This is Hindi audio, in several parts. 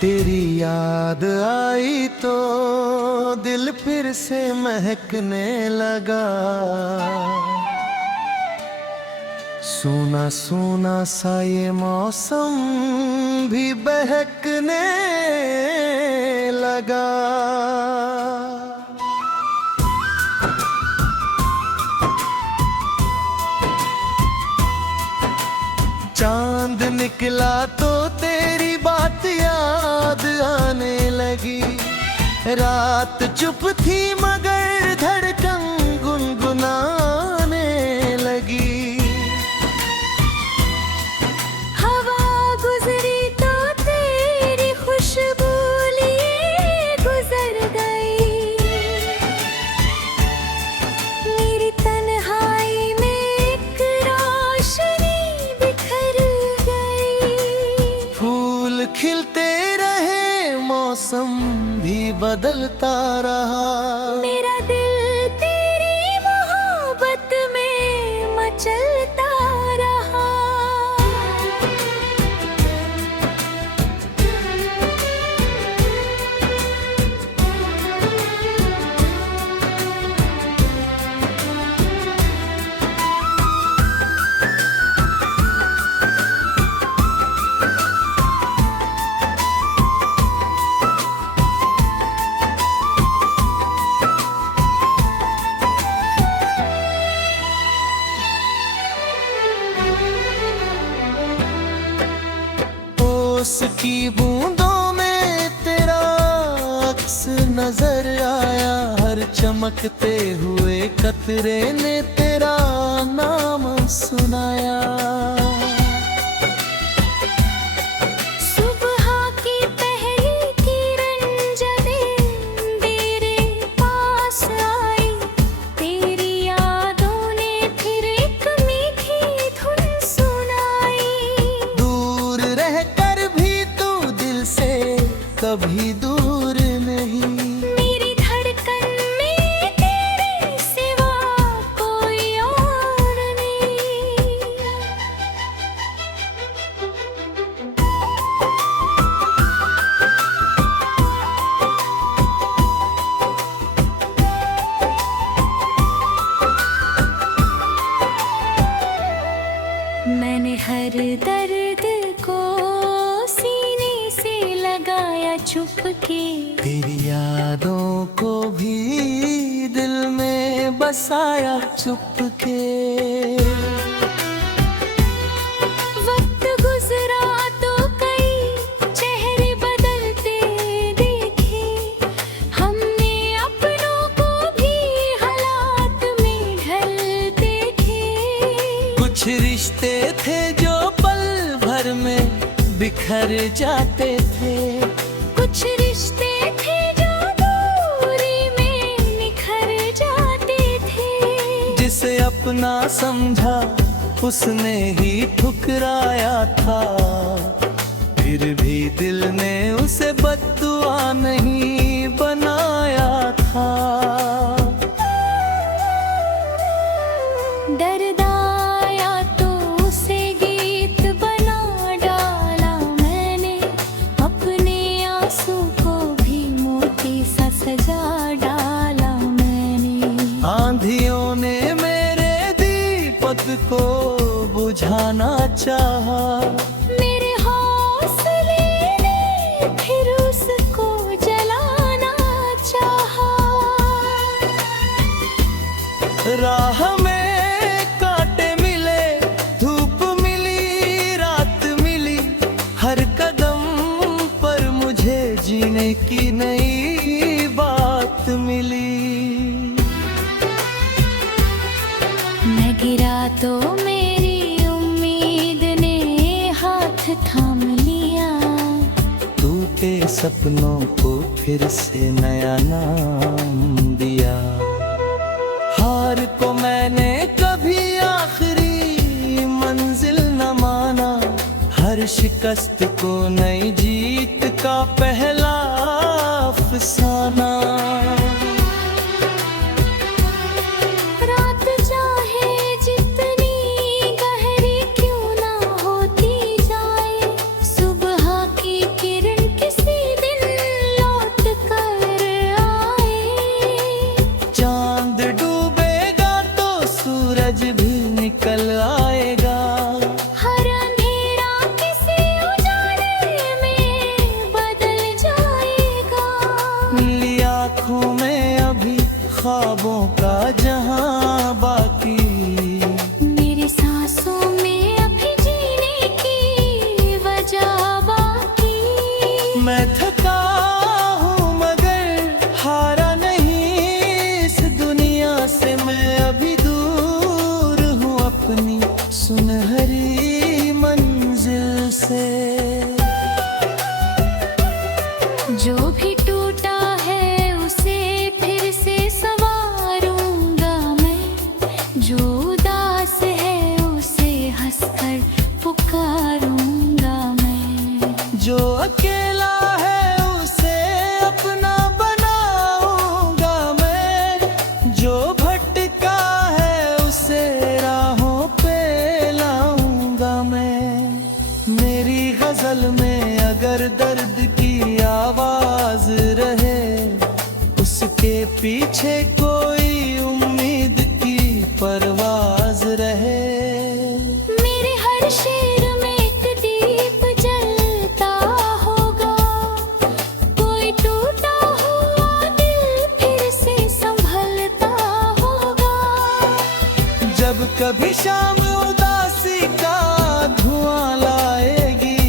तेरी याद आई तो दिल फिर से महकने लगा। सूना सूना सा ये मौसम भी बहकने लगा। चांद निकला तो तेरी बात याद आने लगी। रात चुप थी मगर धड़कन गुनगुनाने लगी। हवा गुजरी तो तेरी खुशबू लिए गुजर गई। मेरी तन्हाई में एक रोशनी बिखर गई। फूल खिलते रहे मौसम भी बदलता रहा। मेरा दिल तेरी मोहब्बत में मचलता रहा। की बूंदों में तेरा अक्स नजर आया। हर चमकते हुए कतरे ने तेरा नाम सुनाया। सुबह की पहली किरण जब तेरे पास आई। तेरी यादों ने फिर एक मीठी धुन सुनाई। दूर रह कभी दूर नहीं। मेरी धड़कन में तेरे सिवा कोई और नहीं। मैंने हर दर्द को चुपके तेरी यादों को भी दिल में बसाया चुपके। वक्त गुजरा तो कई चेहरे बदलते देखे। हमने अपनों को भी हालात में ढलते देखे। कुछ रिश्ते थे जो पल भर में बिखर जाते थे। कुछ रिश्ते थे जो दूरी में निखर जाते थे। जिसे अपना समझा उसने ही ठुकराया था। फिर भी दिल ने उसे बद्दुआ नहीं बनाया था। दर्द आया तो उसे गीत बना डाला मैंने। अपने आंसू को भी मोती सा सजा डाला मैंने। आंधियों ने मेरे दीपक को बुझाना चाहा। मेरे हौसले ने फिर उसको जलाना चाहा। राह में कांटे मिले, धूप मिली, रात मिली। हर कदम पर मुझे जीने की नई बात मिली। मैं गिरा तो मेरी उम्मीद ने हाथ थाम लिया। सपनों को फिर से नया नाम दिया। हार को मैंने कभी आखिरी मंजिल न माना, हर शिकस्त को नई जीत का पहला अफसाना। रात चाहे जितनी गहरी क्यों ना होती जाए, सुबह की किरण किसी दिन लौट कर आए। चांद डूबेगा तो सूरज भी निकल आएगा, हर अंधेरा किसी उजाले में बदल जाएगा। नीली आँखों में अभी ख्वाबों का जहां बाकी, मेरी सांसों में अभी जीने की वजह बाकी। मैं थका हूँ मगर हारा नहीं इस दुनिया से, मैं अभी दूर हूँ अपनी सुनहरी मंजिल से। जो भी टूटा है उसे फिर से संवारूंगा मैं, जो उदास है उसे हंसकर पुकारूंगा मैं। जो अकेला है उसे अपना बनाऊंगा मैं, जो भटका है उसे राहों पे लाऊंगा मैं। मेरी गजल में अगर दर्द की आवाज रहे, उसके पीछे कोई उम्मीद की परवाज रहे। मेरे हर शेर में एक दीप जलता होगा, कोई टूटा हुआ दिल फिर से संभलता होगा। जब कभी शाम उदासी का धुआं लाएगी,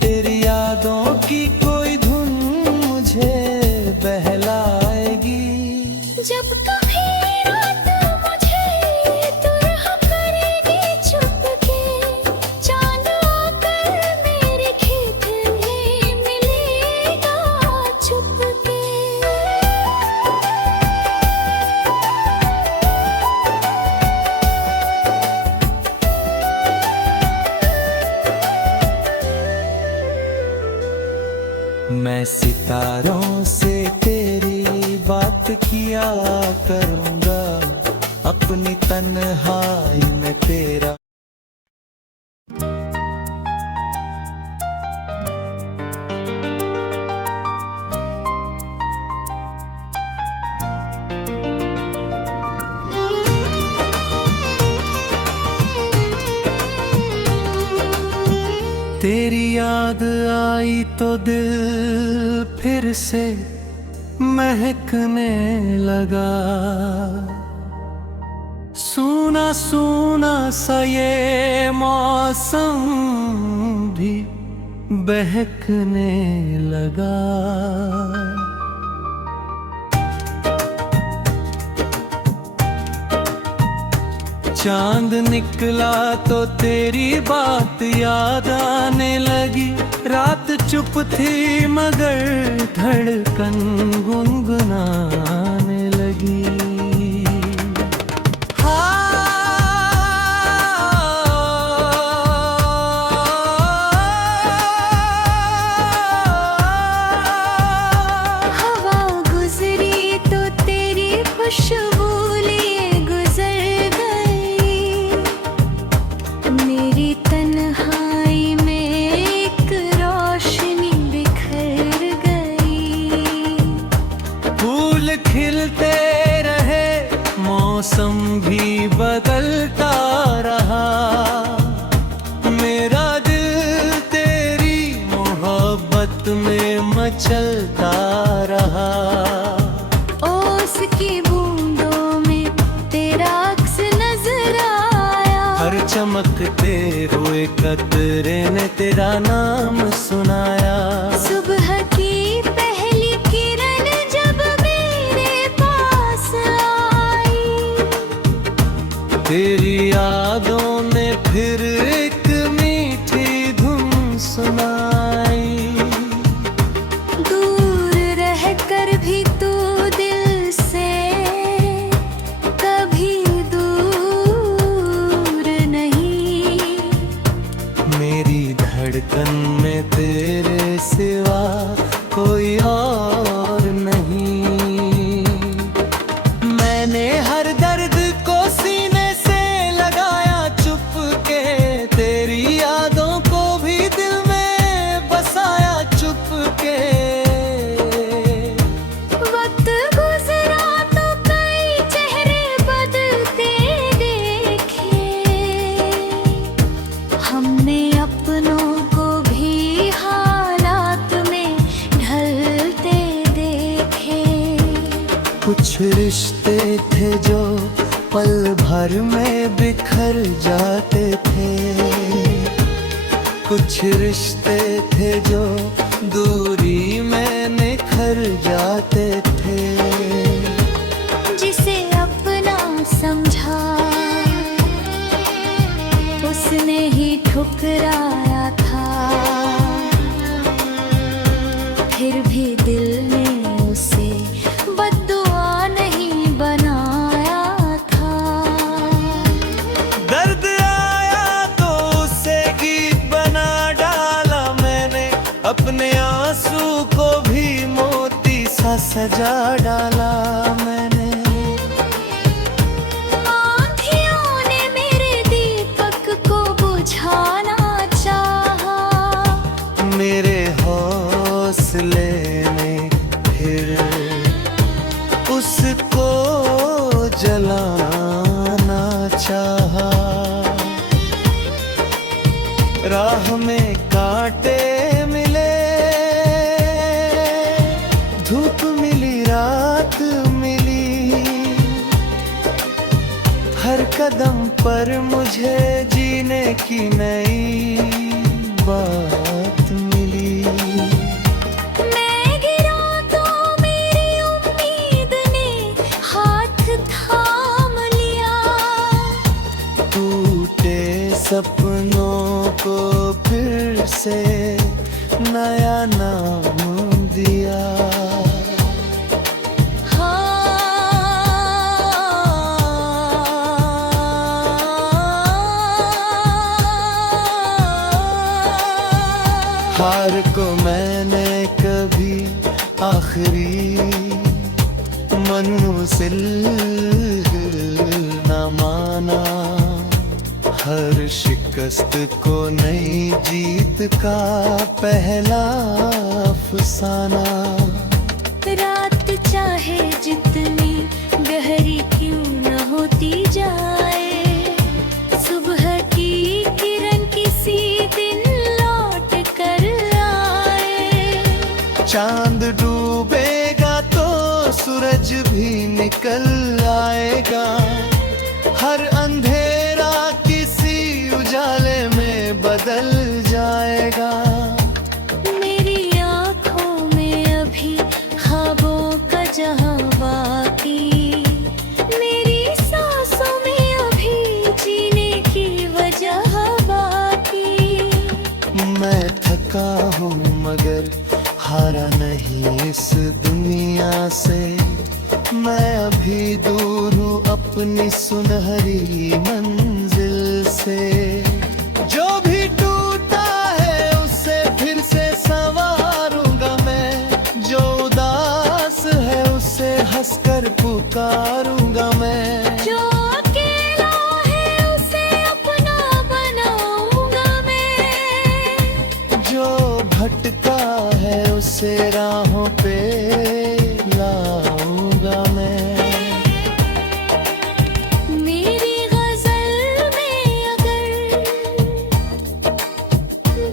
तेरी यादों की कोई धुन मुझे बहलाएगी। जब कभी रात मुझे तुरह करेगी चुपके, चांद आकर मेरे खेत में मिलेगा चुपके। मैं सितारों से तेरी बात किया करूंगा, अपनी तन्हाई में तेरा। तेरी याद आई तो दिल फिर से महकने लगा, सूना सूना सा ये मौसम भी बहकने लगा। चांद निकला तो तेरी बात याद आने लगी, रात चुप थी मगर धड़कन गुनगुनाने लगी। हवा गुजरी तो तेरी खुशबू लिए गुजर गई, मेरी तन्हाई में एक रोशनी बिखर गई। फूल खिलते रहे, मौसम भी बदलता रहा, मेरा दिल तेरी मोहब्बत में मचलता रहा। ओस की बूंदों में तेरा अक्स नजर आया, हर चमकते हुए कतरे ने तेरा नाम सुनाया। सुबह की पहली किरण जब मेरे पास आई, तेरी यादों ने फिर एक मीठी धुन सुनाई। कुछ रिश्ते थे जो दूरी में निखर जाते थे। जिसे अपना समझा उसने ही ठुकराया था, फिर भी दिल ने उसे बद्दुआ नहीं बनाया था। दर्द आया तो उसे गीत बना डाला मैंने, अपने आंसू को भी मोती सा सजा डाला मैंने। आँधियों ने मेरे दीपक को बुझाना चाहा, मेरे हौसले ने फिर उसको जलाना चाहा। राह में कांटे मिले, धूप मिली रात मिली, हर कदम पर मुझे जीने की नई बात मिली। मैं गिरा तो मेरी उम्मीद ने हाथ थाम लिया, टूटे सपनों को फिर से नया नाम दिया। हार को मैंने कभी आखिरी मंजिल न माना, हर शिकस्त को नई जीत का पहला अफसाना। रात चाहे जितनी गहरी क्यों न होती जाए, सुबह की किरण किसी दिन लौट कर आए। चांद डूबेगा तो सूरज भी निकल आएगा, हर अंधेरा किसी उजाले में बदल जाएगा। मेरी आँखों में अभी ख्वाबों का जहां बाकी, मेरी सांसों में अभी जीने की वजह बाकी। मैं थका हूँ मगर हारा नहीं इस दुनिया से, मैं अभी दूर हूँ अपनी सुनहरी मंजिल से। जो भी टूटा है उसे फिर से संवारूंगा मैं, जो उदास है उसे हंसकर पुकारूंगा मैं, जो अकेला है उसे अपना बनाऊंगा मैं, जो भटका है उसे राहों पे लाऊंगा मैं। मेरी गजल में अगर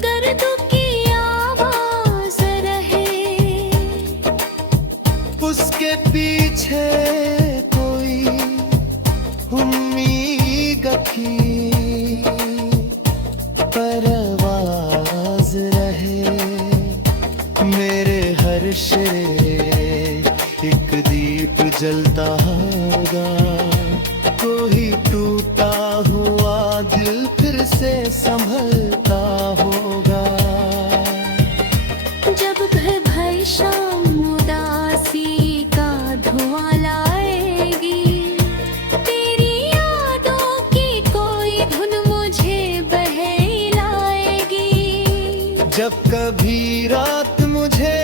दर्द की आवाज रहे, उसके पीछे कोई उम्मीद की परवाज रहे। मेरे हर शेरे एक दीप जलता होगा, कोई टूटा हुआ दिल फिर से संभलता होगा। जब भय शाम उदासी का धुआं लाएगी, तेरी यादों की कोई धुन मुझे बहलाएगी। जब कभी रात मुझे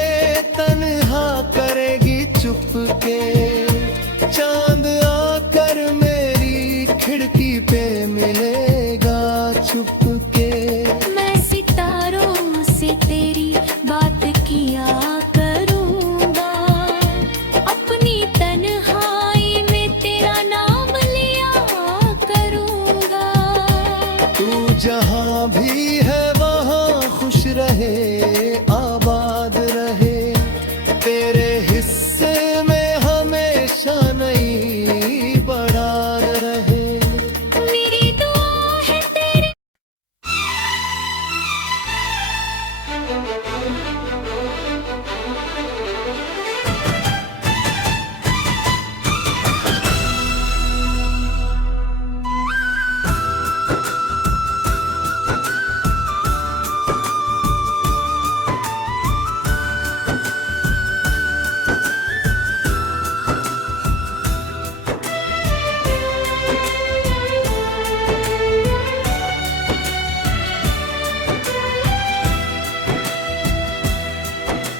तन्हा करेगी चुपके, चांद आकर मेरी खिड़की पे मिलेगा छुपके। मैं सितारों से तेरी बात किया करूंगा, अपनी तन्हाई में तेरा नाम लिया करूंगा। तू जहाँ भी है वहाँ खुश रहे, आबाद रहे, तेरे हिस्से में हमेशा नई बारात रहे। मेरी दुआ है तेरे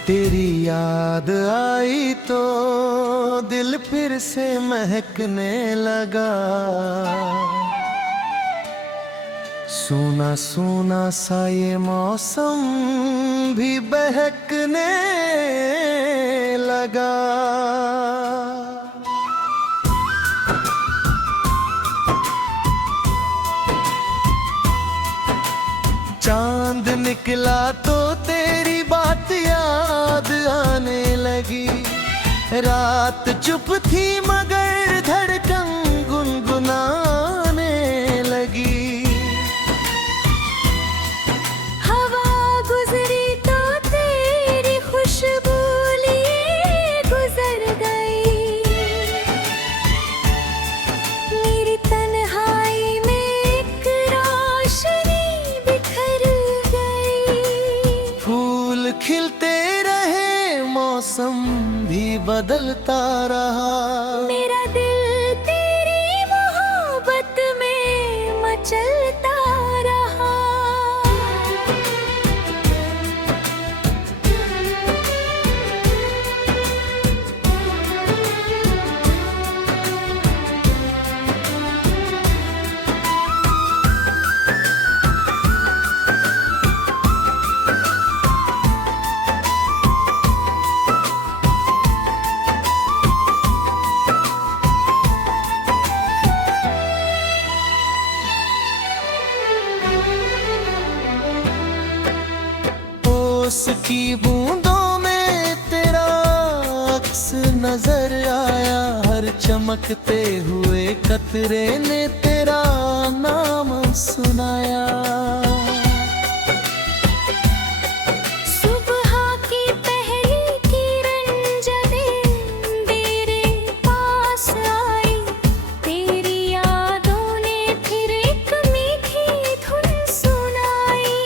तेरी याद आई तो दिल फिर से महकने लगा, सूना सूना सा ये मौसम भी बहकने लगा। चांद निकला तो तेरी बात याद आने लगी, रात चुप थी मगर धड़कन गुनगुनाने लगी। हवा गुजरी तो तेरी खुशबू लिए गुजर गई, मेरी तन्हाई में एक रोशनी बिखर गई। फूल खिलते रहे मौसम भी बदलता रहा, मेरा दिल तेरी मोहब्बत में मचलता रहा। उसकी बूंदों में तेरा अक्स नजर आया, हर चमकते हुए कतरे ने तेरा नाम सुनाया। सुबह की पहली किरण जले तेरे पास आई, तेरी यादों ने फिर एक मीठी धुन सुनाई।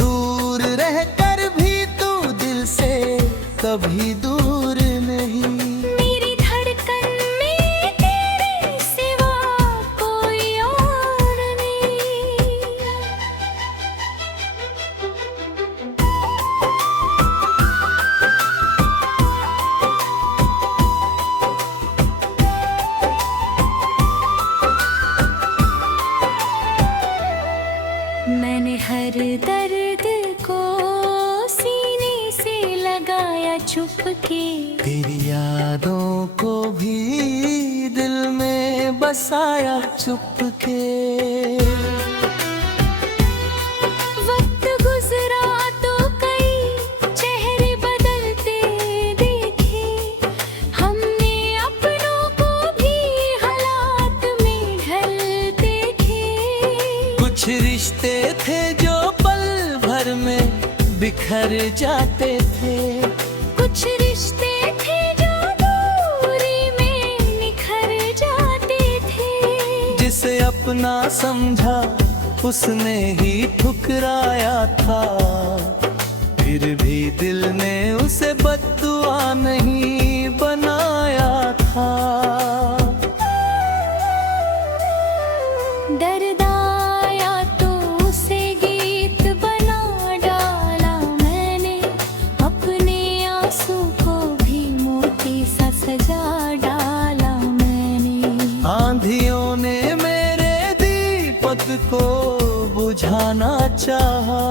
दूर रहकर भी तू दिल से कभी दूर नहीं, मेरी धड़कन में तेरे सिवा कोई और नहीं। मैंने हर दर्द को सीने से लगाया चुपके, तेरी यादों को भी दिल में बसाया चुपके। वक्त गुजरा तो कई चेहरे बदलते देखे, हमने अपनों को भी हालात में ढलते देखे। कुछ रिश्ते थे जो पल भर में बिखर जाते थे, कुछ रिश्ते थे जो दूरी में निखर जाते थे। जिसे अपना समझा उसने ही ठुकराया था, फिर भी दिल ने उसे बद्दुआ नहीं बनाया था। दर्द आया तो उसे गीत बना डाला मैंने, अपने आंसू को भी मोती सा सजा डाला मैंने। आंधियों ने मेरे दीपक को बुझाना चाहा,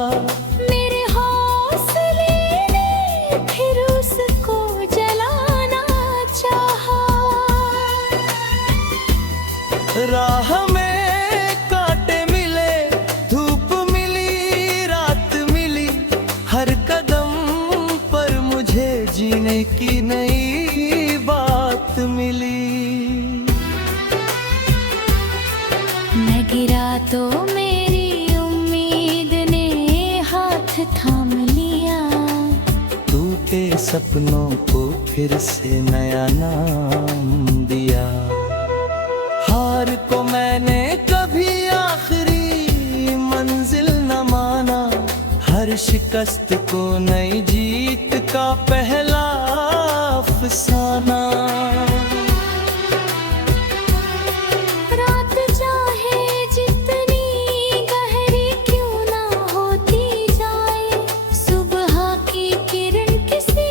मेरे हौसले ने फिर उसको जलाना चाहा। राह में कांटे मिले, धूप मिली, रात मिली, हर कदम पर मुझे जीने की नई बात मिली। मैं गिरा तो मेरी उम्मीद ने हाथ थाम लिया, टूटे सपनों को फिर से नया नाम दिया। हार को मैंने कभी आखिरी मंजिल न माना, हर शिकस्त को नई जीत का पहला अफसाना। रात चाहे जितनी गहरी क्यों ना होती जाए, सुबह की किरण किसी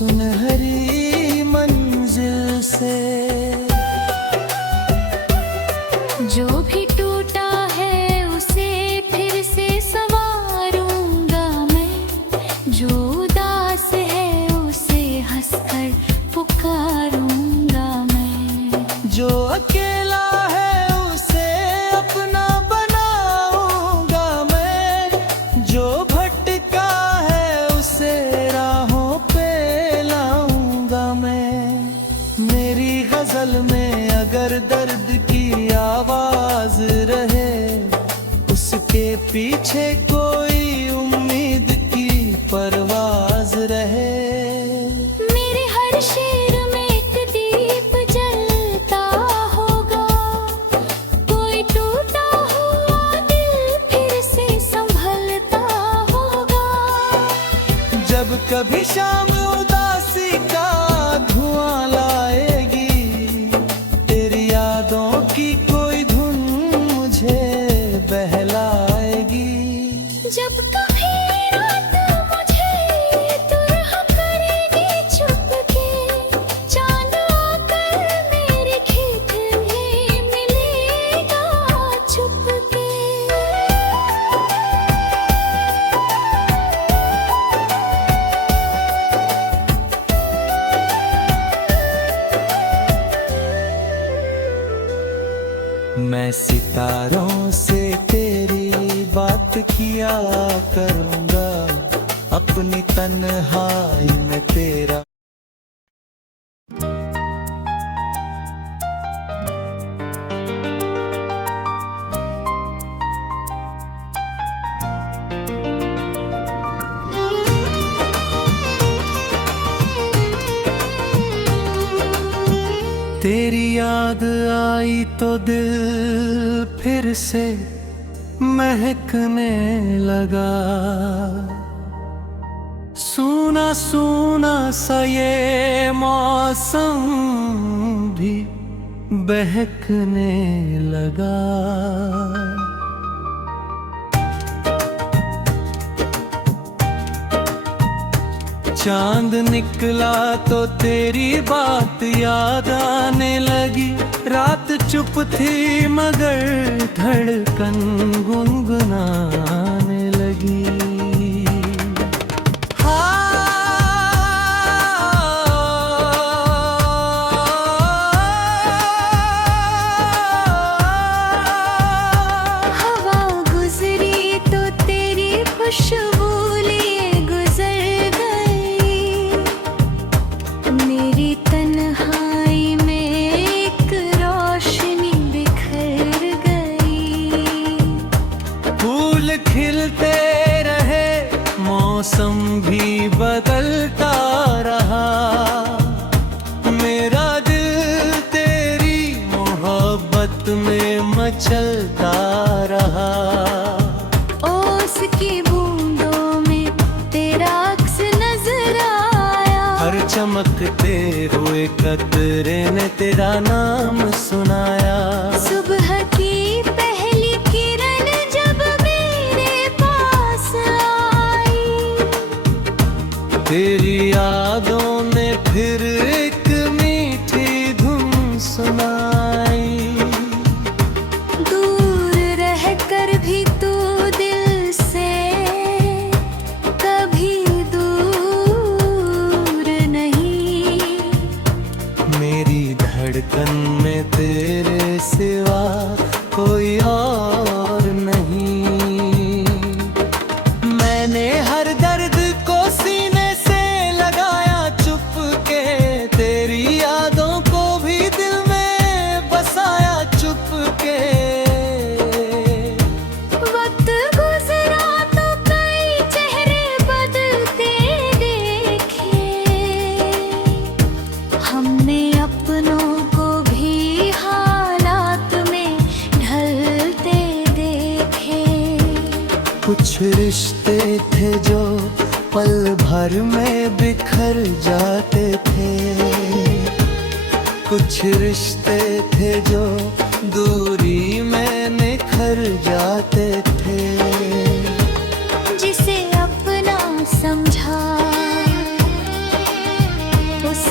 सुनहरी मंजिल से। जो भी टूटा है उसे फिर से संवारूंगा मैं, जो उदास है उसे हंसकर पुकारूंगा मैं, जो अकेला है उसे अपना बनाऊंगा मैं, जो भटका है उसे राहों पे लाऊंगा मैं। मेरी गजल में अगर दर्द की आवाज रहे, उसके पीछे कोई उम्मीद की परवाज रहे। मेरे हर शेर में एक दीप जलता होगा, कोई टूटा हुआ दिल फिर से संभलता होगा। जब कभी शाम उदासी का धुआं लाएगी, तेरी यादों की कोई धुन मुझे बहलाएगी। जब कभी रात मुझे तुरह करेगी चुपके, चांद आकर मेरे खेत में मिलेगा चुपके। मैं सितारों से तेरी बात किया करूंगा, अपनी तन्हाई में तेरा। तेरी याद आई तो दिल फिर से महकने लगा, सूना सूना सा ये मौसम भी बहकने लगा। चांद निकला तो तेरी बात याद आने लगी, रात चुप थी मगर धड़कन गुनगुनाने लगी। हवा गुजरी तो तेरी खुशबू लिए गुजर गई, मेरी तन्हाई में एक रोशनी बिखर गई। फूल खिलते रहे, मौसम भी बदलता रहा, मेरा दिल तेरी मोहब्बत में मचलता रहा। ओस की बूंदों में तेरा अक्स नजर आया, हर चमकते हुए कतरे ने तेरा नाम सुनाया। सुबह की पहली किरण जब मेरे पास आई, तेरी यादों ने फिर एक मीठी धुन सुनाई। दूर रहकर भी तू दिल से कभी दूर नहीं, मेरी धड़कन में तेरे सिवा कोई और नहीं। मैंने हर दर्द को सीने से लगाया चुपके, तेरी यादों को भी दिल में बसाया चुपके। वक्त गुजरा तो कई चेहरे बदलते देखे, हमने अपनों को भी हालात में ढलते देखे। कुछ रिश्ते थे जो पल भर में बिखर जाते थे, कुछ रिश्ते थे जो दूरी में निखर जाते थे। जिसे अपना समझा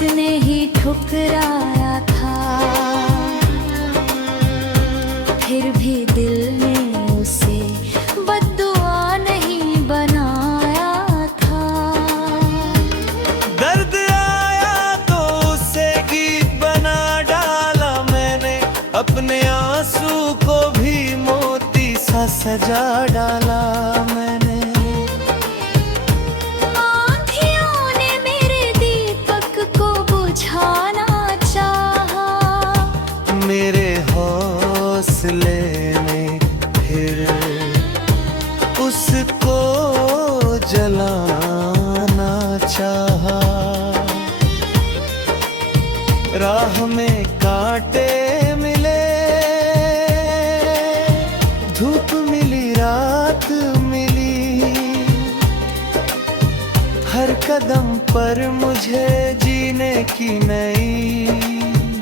उसने ही ठुकराया था, फिर भी दिल ने उसे बद्दुआ नहीं बनाया था। दर्द आया तो उसे गीत बना डाला मैंने, अपने आंसू को भी मोती सा सजा डाला मैंने। आँधियों ने मेरे दीपक को बुझाना चाहा, मेरे हौसले ने फिर उसको जलाना चाहा। राह में कांटे मिले, धूप मिली रात मिली, हर कदम पर मुझे जीने की नई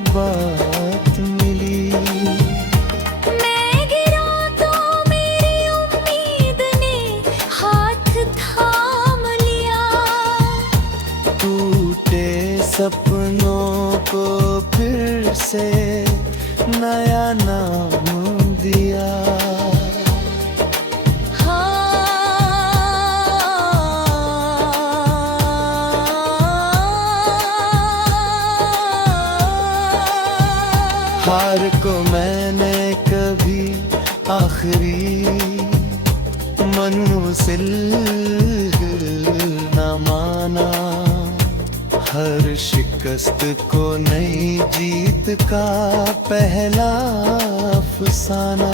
बात मिली। मैं गिरा तो मेरी उम्मीद ने हाथ थाम लिया, टूटे सपनों को फिर से नया नाम दिया। हार को मैंने कभी आखिरी मंजिल न माना, हर शिकस्त को नई जीत का पहला अफसाना।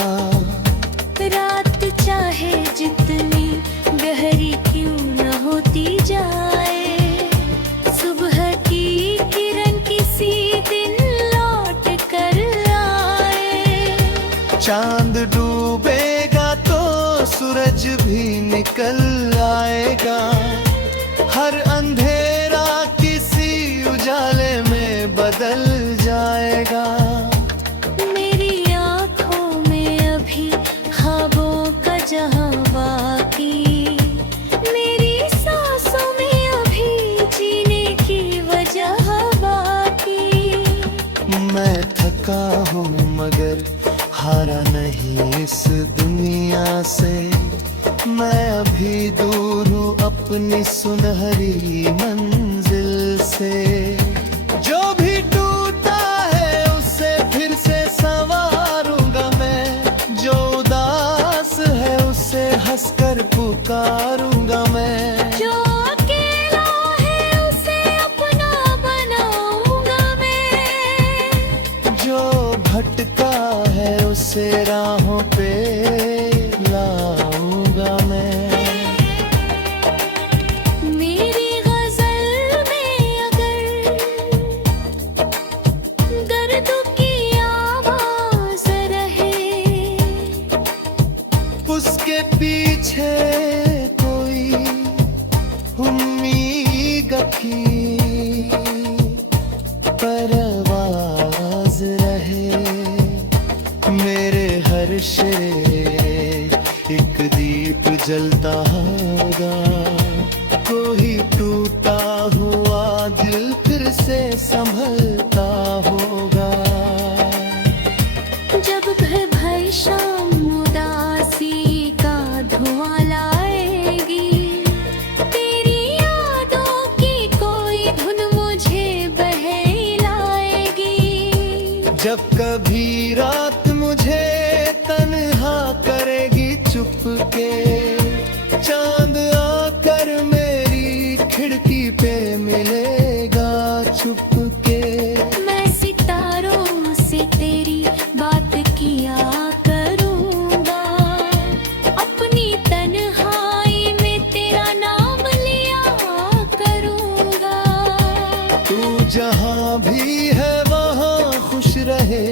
रात चाहे जितनी गहरी क्यों न होती जाए, सुबह की किरण किसी दिन लौट कर आए। चांद डूबेगा तो सूरज भी निकल आएगा, हर अंधेरा किसी उजाले में बदल जाएगा। मेरी आँखों में अभी ख्वाबों का जहां बाकी, मेरी सांसों में अभी जीने की वजह बाकी। मैं थका हूँ मगर हारा नहीं इस दुनिया से, मैं अभी दूर हूँ अपनी सुनहरी मंजिल से। जो भी टूटा है उसे फिर से संवारूंगा मैं, जो उदास है उसे हंसकर पुकारूंगा मैं, जो अकेला है उसे अपना बनाऊंगा मैं, जो भटका है उसे राहों पे लाऊंगा मैं। मेरी गजल में अगर दर्द की आवाज रहे, उसके पीछे कोई उम्मीद की परवाज रहे। मेरे हर शेर एक दीप जलता होगा, कोई टूटा हुआ दिल फिर से संभलता होगा। जब भय शाम उदासी का धुआं लाएगी, तेरी यादों की कोई धुन मुझे बहलाएगी। जब कभी रात मुझे तन्हा करेगी चुपके, चांद आकर मेरी खिड़की पे मिलेगा छुपके। मैं सितारों से तेरी बात किया करूंगा, अपनी तन्हाई में तेरा नाम लिया करूंगा। तू जहाँ भी है वहाँ खुश रहे